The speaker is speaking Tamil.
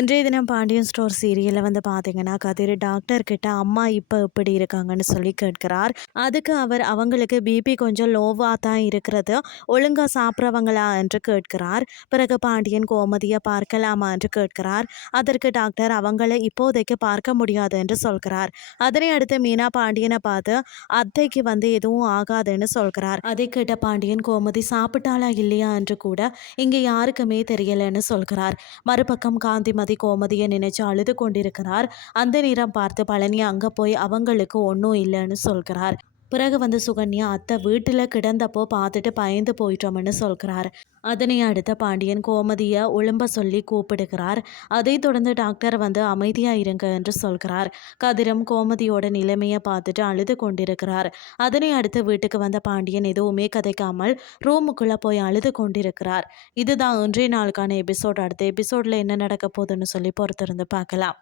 இன்றைய தினம் பாண்டியன் ஸ்டோர் சீரியல்ல வந்து பார்த்தீங்கன்னா, கதிர் டாக்டர் கிட்ட அம்மா இப்ப எப்படி இருக்காங்கன்னு சொல்லி கேட்கிறார். அதுக்கு அவர் அவங்களுக்கு பிபி கொஞ்சம் லோவா தான் இருக்கிறது. ஒழுங்கா சாப்பிட்றவங்களா என்று கேட்கிறார். பிறகு பாண்டியன் கோமதிய பார்க்கலாமா என்று கேட்கிறார். அதற்கு டாக்டர் அவங்கள இப்போதைக்கு பார்க்க முடியாது என்று சொல்கிறார். அதனை அடுத்து மீனா பாண்டியனை பார்த்து அத்தைக்கு வந்து எதுவும் ஆகாதுன்னு சொல்கிறார். அதை கேட்ட பாண்டியன் கோமதி சாப்பிட்டாளா இல்லையா என்று கூட இங்க யாருக்குமே தெரியலன்னு சொல்கிறார். மறுபக்கம் காந்திமதி கோமதியை நினைச்சு அழுது கொண்டிருக்கிறார். அந்த நேரம் பார்த்து பழனி அங்க போய் அவங்களுக்கு ஒன்றும் இல்லைன்னு சொல்கிறார். பிறகு வந்து சுகன்யா அத்தை வீட்டில் கிடந்தப்போ பார்த்துட்டு பயந்து போயிட்டோம்னு சொல்கிறார். அதனை அடுத்த பாண்டியன் கோமதியை ஒழும்ப சொல்லி கூப்பிடுகிறார். அதை தொடர்ந்து டாக்டர் வந்து அமைதியா இருங்க என்று சொல்கிறார். கதிரும் கோமதியோட நிலைமையை பார்த்துட்டு அழுது கொண்டிருக்கிறார். அதனை அடுத்து வீட்டுக்கு வந்த பாண்டியன் எதுவுமே கதைக்காமல் ரூமுக்குள்ள போய் அழுது கொண்டிருக்கிறார். இதுதான் இன்றைய நாளுக்கான எபிசோட். அடுத்த எபிசோட்ல என்ன நடக்க போகுதுன்னு சொல்லி பொறுத்திருந்து பார்க்கலாம்.